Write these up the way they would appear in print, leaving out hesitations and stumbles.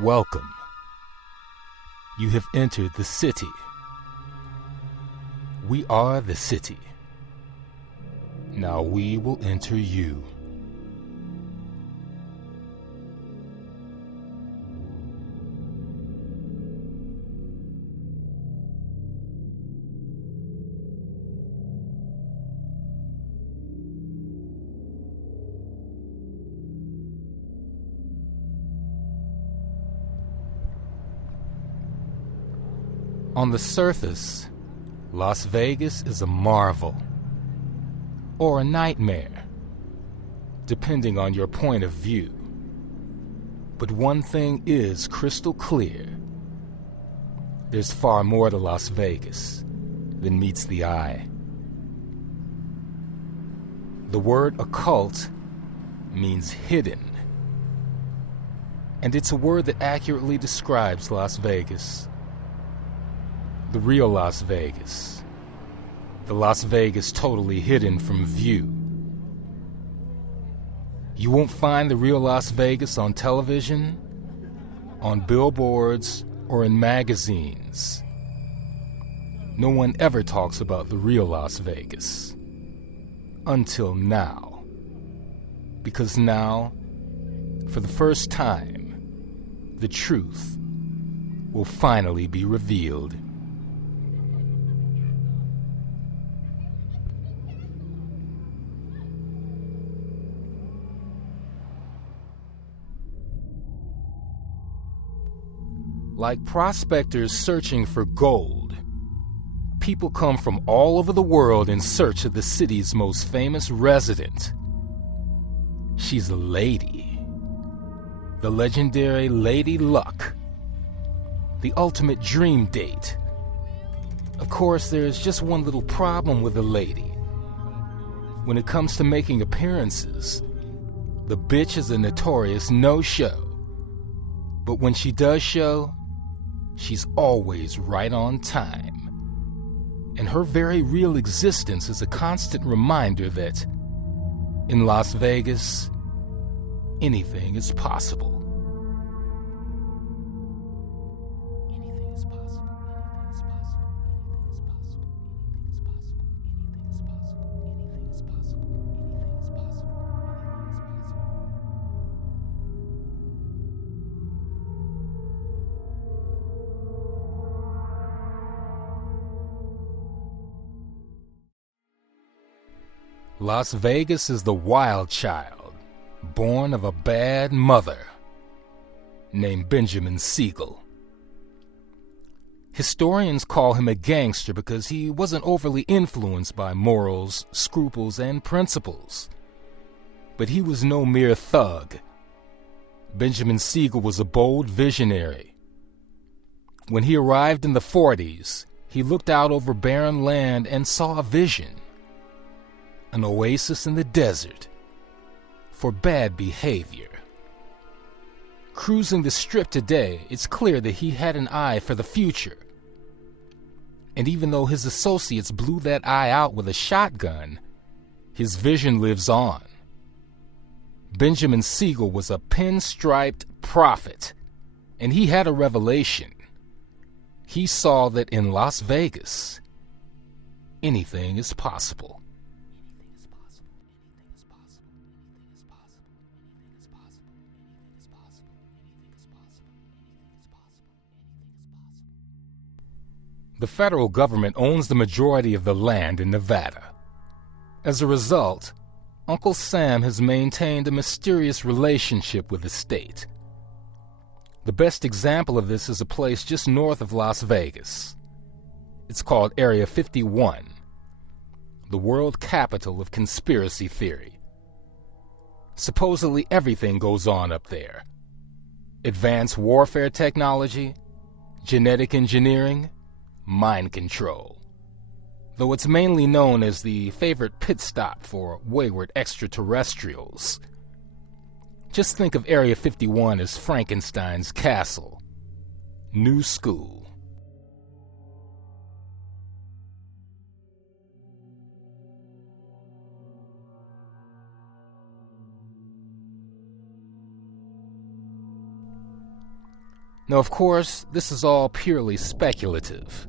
Welcome. You have entered the city. We are the city. Now we will enter you. On the surface, Las Vegas is a marvel or a nightmare, depending on your point of view. But one thing is crystal clear. There's far more to Las Vegas than meets the eye. The word occult means hidden, and it's a word that accurately describes Las Vegas. The real Las Vegas. The Las Vegas totally hidden from view. You won't find the real Las Vegas on television, on billboards, or in magazines. No one ever talks about the real Las Vegas. Until now. Because now, for the first time, the truth will finally be revealed. Like prospectors searching for gold, people come from all over the world in search of the city's most famous resident. She's a lady. The legendary Lady Luck. The ultimate dream date. Of course, there's just one little problem with the lady. When it comes to making appearances, the bitch is a notorious no-show. But when she does show, she's always right on time. And her very real existence is a constant reminder that, in Las Vegas, anything is possible. Anything is possible. Anything is possible. Anything is possible. Anything is possible. Anything is possible. Anything is possible. Las Vegas is the wild child, born of a bad mother, named Benjamin Siegel. Historians call him a gangster because he wasn't overly influenced by morals, scruples, and principles. But he was no mere thug. Benjamin Siegel was a bold visionary. When he arrived in the 40s, he looked out over barren land and saw a vision. An oasis in the desert for bad behavior. Cruising the strip today, it's clear that he had an eye for the future. And even though his associates blew that eye out with a shotgun, his vision lives on. Benjamin Siegel was a pinstriped prophet, and he had a revelation. He saw that in Las Vegas, anything is possible. The federal government owns the majority of the land in Nevada. As a result, Uncle Sam has maintained a mysterious relationship with the state. The best example of this is a place just north of Las Vegas. It's called Area 51, the world capital of conspiracy theory. Supposedly everything goes on up there. Advanced warfare technology, genetic engineering, mind control. Though it's mainly known as the favorite pit stop for wayward extraterrestrials. Just think of Area 51 as Frankenstein's castle. New school. Now, of course, this is all purely speculative.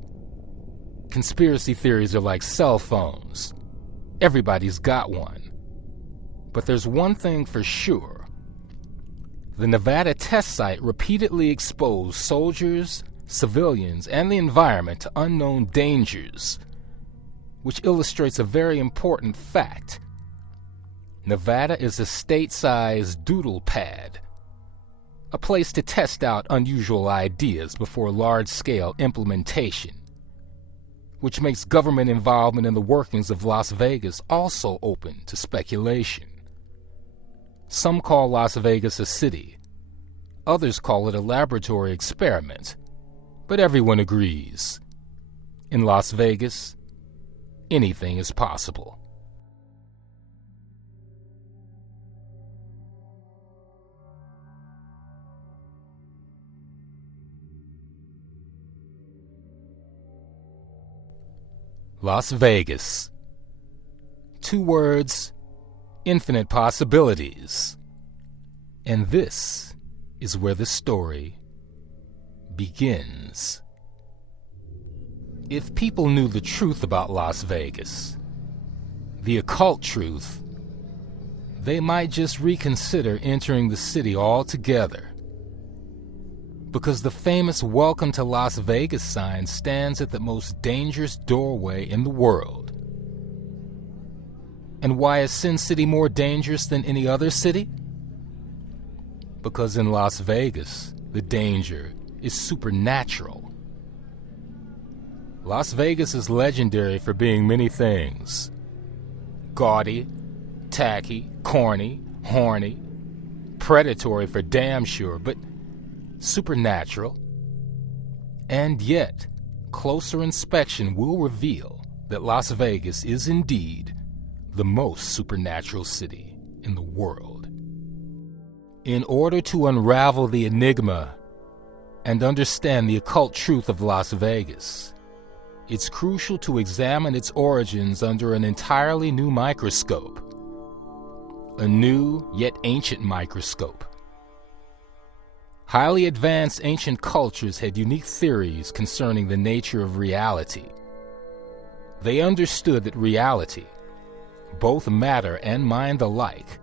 Conspiracy theories are like cell phones. Everybody's got one. But there's one thing for sure. The Nevada test site repeatedly exposed soldiers, civilians, and the environment to unknown dangers, which illustrates a very important fact. Nevada is a state-sized doodle pad, a place to test out unusual ideas before large-scale implementation, which makes government involvement in the workings of Las Vegas also open to speculation. Some call Las Vegas a city. Others call it a laboratory experiment. But everyone agrees. In Las Vegas, anything is possible. Las Vegas. 2 words, infinite possibilities. And this is where the story begins. If people knew the truth about Las Vegas, the occult truth, they might just reconsider entering the city altogether. Because the famous Welcome to Las Vegas sign stands at the most dangerous doorway in the world. And why is Sin City more dangerous than any other city? Because in Las Vegas, the danger is supernatural. Las Vegas is legendary for being many things. Gaudy, tacky, corny, horny, predatory for damn sure, but supernatural. And yet, closer inspection will reveal that Las Vegas is indeed the most supernatural city in the world. In order to unravel the enigma and understand the occult truth of Las Vegas, it's crucial to examine its origins under an entirely new microscope. A new yet ancient microscope. Highly advanced ancient cultures had unique theories concerning the nature of reality. They understood that reality, both matter and mind alike,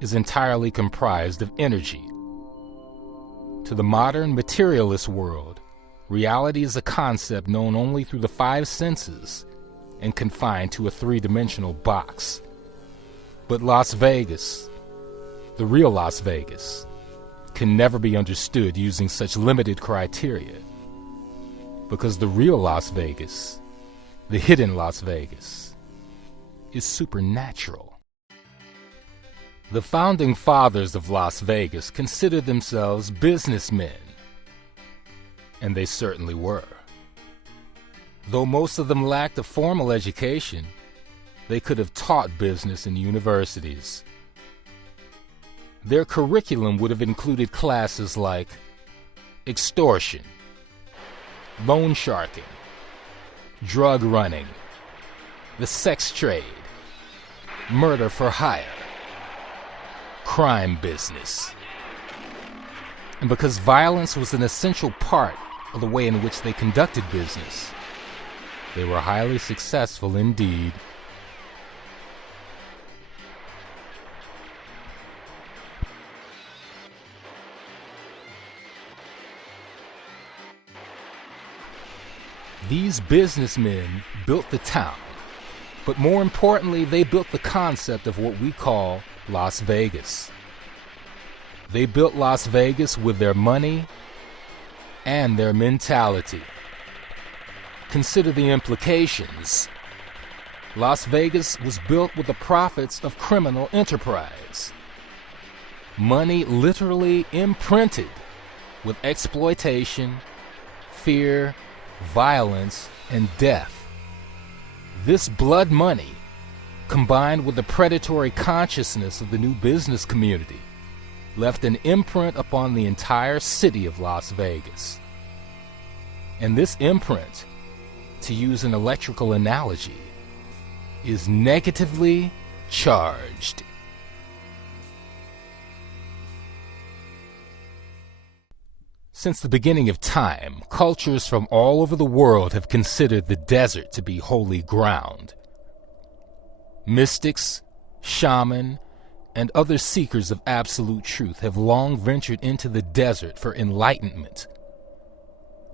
is entirely comprised of energy. To the modern materialist world, reality is a concept known only through the 5 senses and confined to a 3-dimensional box. But Las Vegas, the real Las Vegas, can never be understood using such limited criteria. Because the real Las Vegas, the hidden Las Vegas, is supernatural. The founding fathers of Las Vegas considered themselves businessmen. And they certainly were. Though most of them lacked a formal education, they could have taught business in universities. Their curriculum would have included classes like extortion, loan sharking, drug running, the sex trade, murder for hire, crime business. And because violence was an essential part of the way in which they conducted business, they were highly successful indeed. These businessmen built the town, But more importantly, they built the concept of what we call Las Vegas. They built Las Vegas with their money and their mentality. Consider the implications. Las Vegas was built with the profits of criminal enterprise. Money literally imprinted with exploitation, fear, violence, and death. This blood money, combined with the predatory consciousness of the new business community, left an imprint upon the entire city of Las Vegas. And this imprint, to use an electrical analogy, is negatively charged. Since the beginning of time, cultures from all over the world have considered the desert to be holy ground. Mystics, shaman, and other seekers of absolute truth have long ventured into the desert for enlightenment.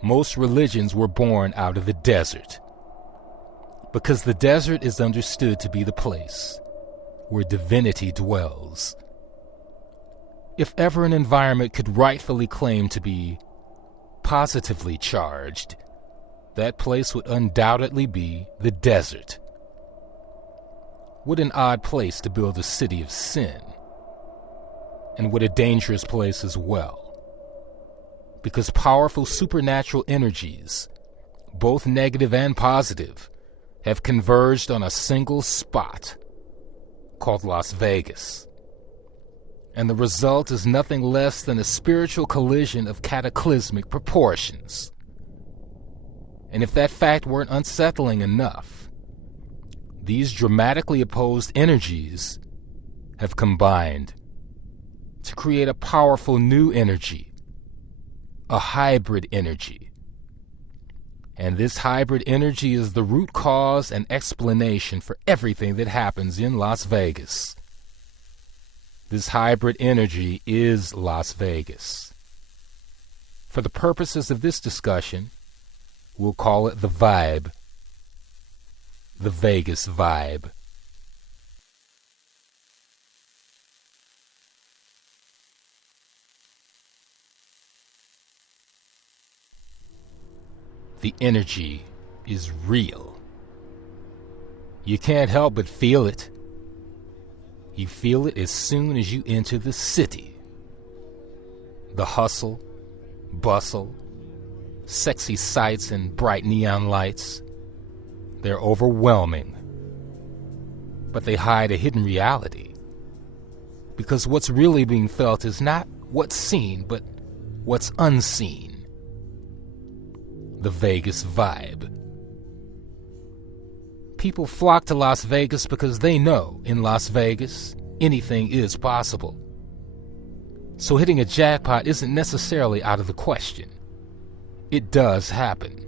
Most religions were born out of the desert, because the desert is understood to be the place where divinity dwells. If ever an environment could rightfully claim to be positively charged, that place would undoubtedly be the desert. What an odd place to build a city of sin, and what a dangerous place as well, because powerful supernatural energies, both negative and positive, have converged on a single spot called Las Vegas. And the result is nothing less than a spiritual collision of cataclysmic proportions. And if that fact weren't unsettling enough, these dramatically opposed energies have combined to create a powerful new energy, a hybrid energy. And this hybrid energy is the root cause and explanation for everything that happens in Las Vegas. This hybrid energy is Las Vegas. For the purposes of this discussion, we'll call it the vibe, the Vegas vibe. The energy is real. You can't help but feel it. You feel it as soon as you enter the city. The hustle, bustle, sexy sights and bright neon lights, they're overwhelming. But they hide a hidden reality. Because what's really being felt is not what's seen, but what's unseen. The Vegas vibe. People flock to Las Vegas because they know in Las Vegas anything is possible. So hitting a jackpot isn't necessarily out of the question. It does happen.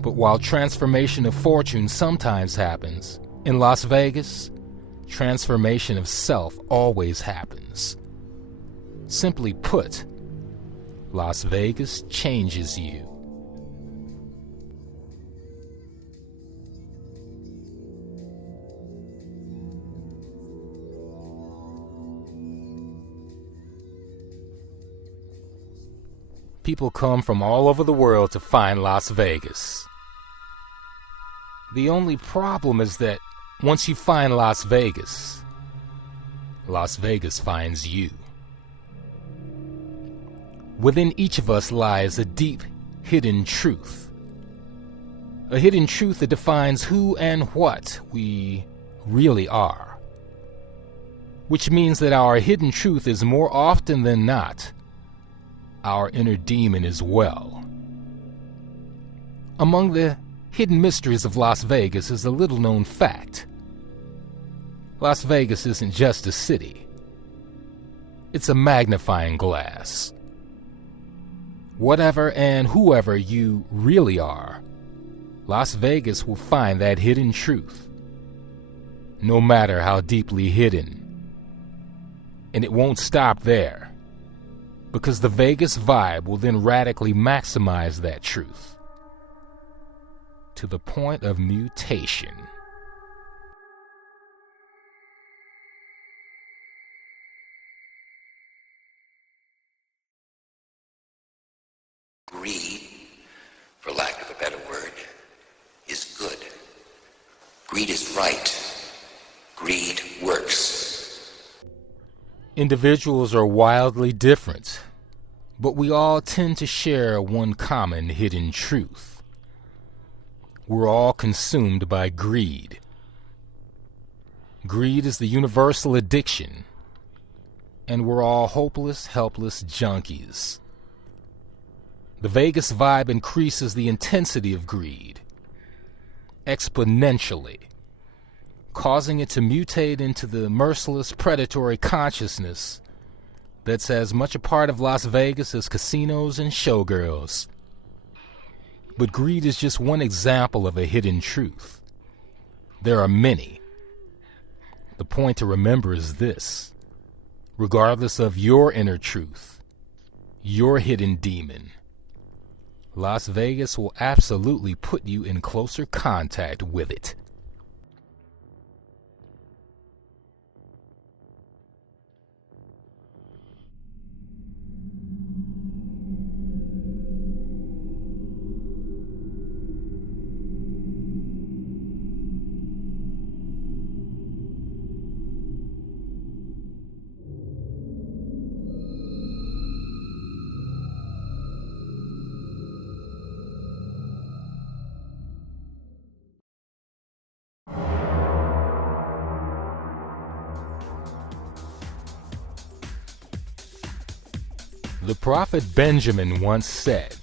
But while transformation of fortune sometimes happens, in Las Vegas, transformation of self always happens. Simply put, Las Vegas changes you. People come from all over the world to find Las Vegas. The only problem is that once you find Las Vegas finds you. Within each of us lies a deep, hidden truth. A hidden truth that defines who and what we really are. Which means that our hidden truth is more often than not our inner demon as well. Among the hidden mysteries of Las Vegas is a little-known fact. Las Vegas isn't just a city. It's a magnifying glass. Whatever and whoever you really are, Las Vegas will find that hidden truth, no matter how deeply hidden. And it won't stop there, because the Vegas vibe will then radically maximize that truth to the point of mutation. right. Greed works. Individuals are wildly different, but we all tend to share one common hidden truth. We're all consumed by greed. Greed is the universal addiction, and we're all hopeless, helpless junkies. The Vegas vibe increases the intensity of greed exponentially, causing it to mutate into the merciless predatory consciousness that's as much a part of Las Vegas as casinos and showgirls. But greed is just one example of a hidden truth. There are many. The point to remember is this: regardless of your inner truth, your hidden demon, Las Vegas will absolutely put you in closer contact with it. The prophet Benjamin once said,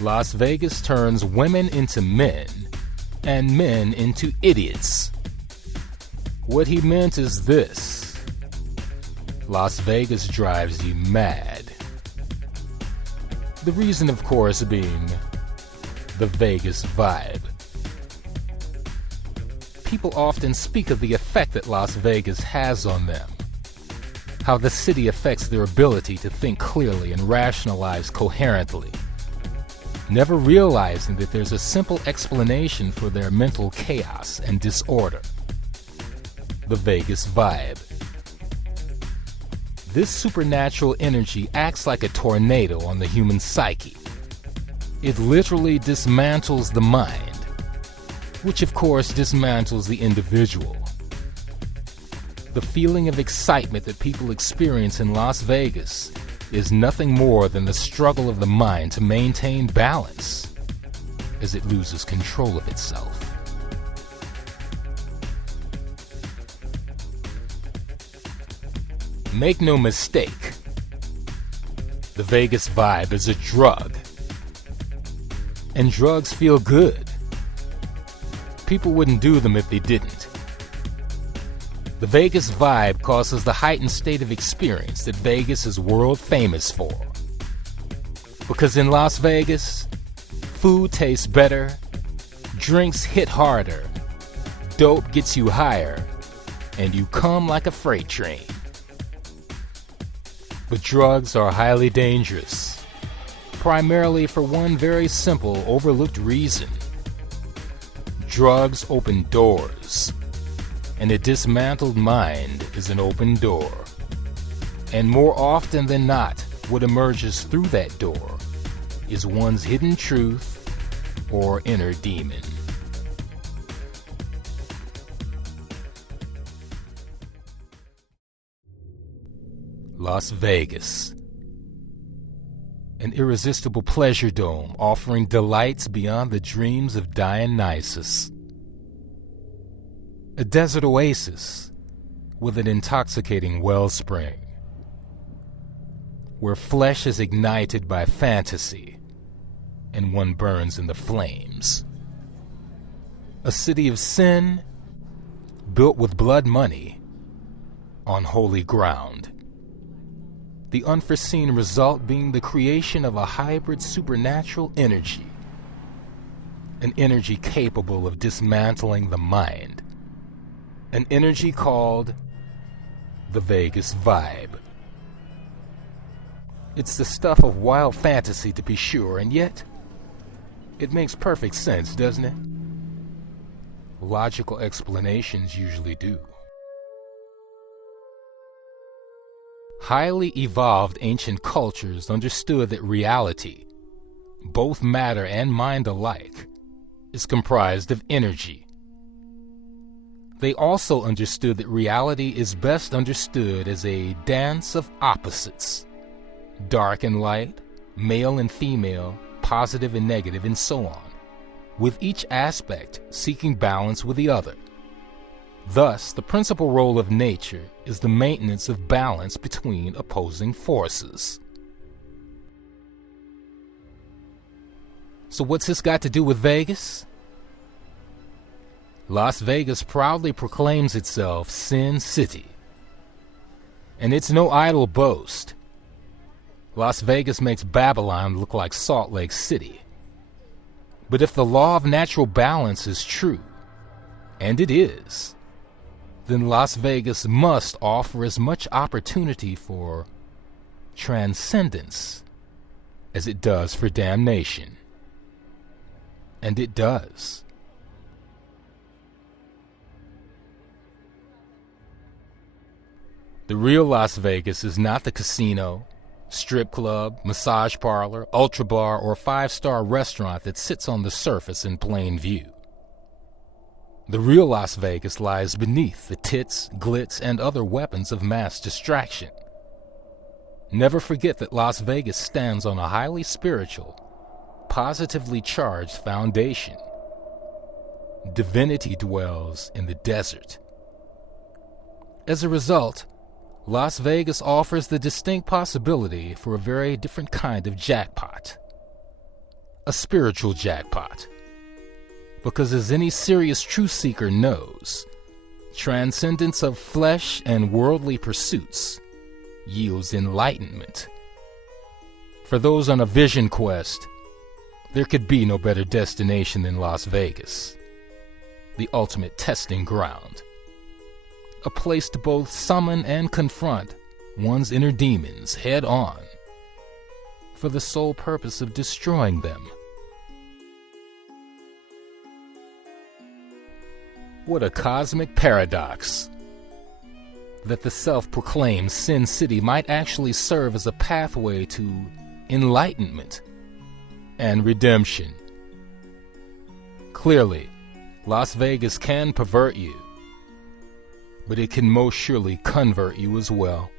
"Las Vegas turns women into men and men into idiots." What he meant is this: Las Vegas drives you mad. The reason, of course, being the Vegas vibe. People often speak of the effect that Las Vegas has on them, how the city affects their ability to think clearly and rationalize coherently, never realizing that there's a simple explanation for their mental chaos and disorder: the Vegas vibe. This supernatural energy acts like a tornado on the human psyche. It literally dismantles the mind, which of course dismantles the individual. The feeling of excitement that people experience in Las Vegas is nothing more than the struggle of the mind to maintain balance as it loses control of itself. Make no mistake, the Vegas vibe is a drug, and drugs feel good. People wouldn't do them if they didn't. The Vegas vibe causes the heightened state of experience that Vegas is world famous for. Because in Las Vegas, food tastes better, drinks hit harder, dope gets you higher, and you come like a freight train. But drugs are highly dangerous, primarily for one very simple, overlooked reason. Drugs open doors, and a dismantled mind is an open door. And more often than not, what emerges through that door is one's hidden truth or inner demon. Las Vegas, an irresistible pleasure dome offering delights beyond the dreams of Dionysus. A desert oasis with an intoxicating wellspring, where flesh is ignited by fantasy and one burns in the flames. A city of sin built with blood money on holy ground. The unforeseen result being the creation of a hybrid supernatural energy, an energy capable of dismantling the mind, an energy called the Vegas vibe. It's the stuff of wild fantasy, to be sure, and yet it makes perfect sense, doesn't it? Logical explanations usually do. Highly evolved ancient cultures understood that reality, both matter and mind alike, is comprised of energy. They also understood that reality is best understood as a dance of opposites. Dark and light, male and female, positive and negative, and so on, with each aspect seeking balance with the other. Thus, the principal role of nature is the maintenance of balance between opposing forces. So what's this got to do with Vegas? Las Vegas proudly proclaims itself Sin City. And it's no idle boast. Las Vegas makes Babylon look like Salt Lake City. But if the law of natural balance is true, and it is, then Las Vegas must offer as much opportunity for transcendence as it does for damnation. And it does. The real Las Vegas is not the casino, strip club, massage parlor, ultra bar, or five-star restaurant that sits on the surface in plain view. The real Las Vegas lies beneath the tits, glitz, and other weapons of mass distraction. Never forget that Las Vegas stands on a highly spiritual, positively charged foundation. Divinity dwells in the desert. As a result, Las Vegas offers the distinct possibility for a very different kind of jackpot. A spiritual jackpot. Because as any serious truth seeker knows, transcendence of flesh and worldly pursuits yields enlightenment. For those on a vision quest, there could be no better destination than Las Vegas, the ultimate testing ground. A place to both summon and confront one's inner demons head on, for the sole purpose of destroying them. What a cosmic paradox! That the self-proclaimed Sin City might actually serve as a pathway to enlightenment and redemption. Clearly, Las Vegas can pervert you, but it can most surely convert you as well.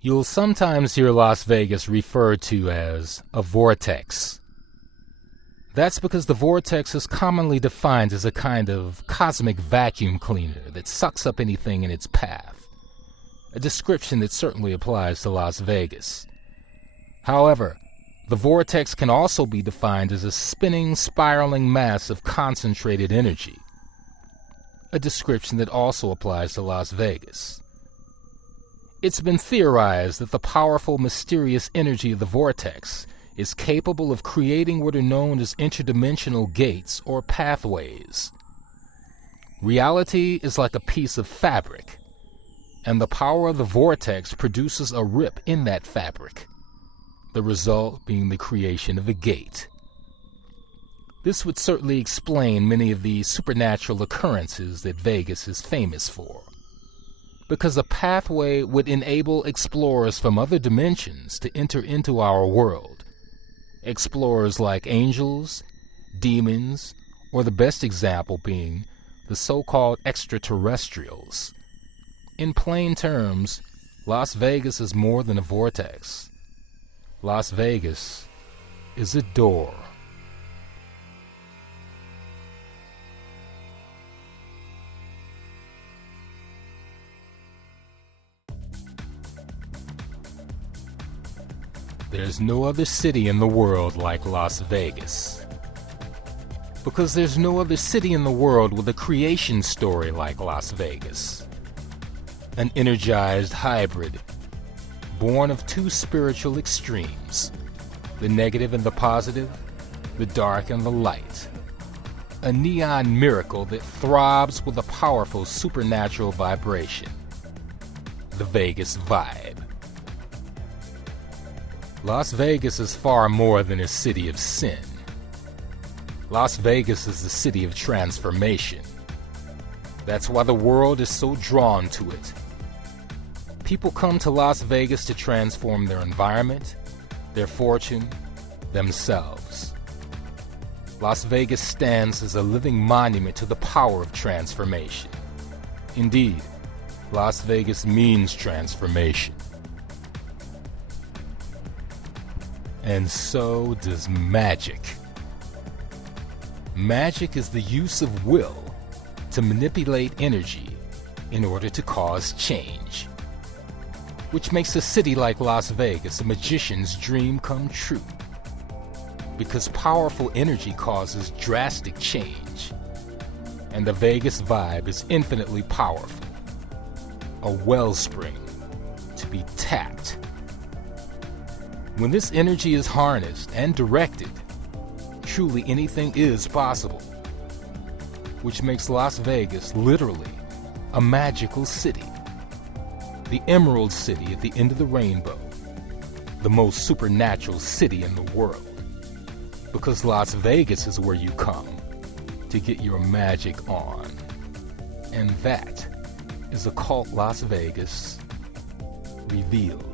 You'll sometimes hear Las Vegas referred to as a vortex. That's because the vortex is commonly defined as a kind of cosmic vacuum cleaner that sucks up anything in its path, a description that certainly applies to Las Vegas. However, the vortex can also be defined as a spinning, spiraling mass of concentrated energy, a description that also applies to Las Vegas. It's been theorized that the powerful, mysterious energy of the vortex is capable of creating what are known as interdimensional gates or pathways. Reality is like a piece of fabric, and the power of the vortex produces a rip in that fabric, the result being the creation of a gate. This would certainly explain many of the supernatural occurrences that Vegas is famous for, because a pathway would enable explorers from other dimensions to enter into our world. Explorers like angels, demons, or the best example being the so-called extra-terrestrials. In plain terms, Las Vegas is more than a vortex. Las Vegas is a door. There's no other city in the world like Las Vegas. Because there's no other city in the world with a creation story like Las Vegas. An energized hybrid, born of two spiritual extremes, the negative and the positive, the dark and the light. A neon miracle that throbs with a powerful supernatural vibration. The Vegas vibe. Las Vegas is far more than a city of sin. Las Vegas is the city of transformation. That's why the world is so drawn to it. People come to Las Vegas to transform their environment, their fortune, themselves. Las Vegas stands as a living monument to the power of transformation. Indeed, Las Vegas means transformation. And so does magic. Magic is the use of will to manipulate energy in order to cause change, which makes a city like Las Vegas a magician's dream come true. Because powerful energy causes drastic change, and the Vegas vibe is infinitely powerful, a wellspring to be tapped. When this energy is harnessed and directed, truly anything is possible, which makes Las Vegas literally a magical city, the Emerald City at the end of the rainbow, the most supernatural city in the world, because Las Vegas is where you come to get your magic on. And that is Occult Las Vegas Revealed.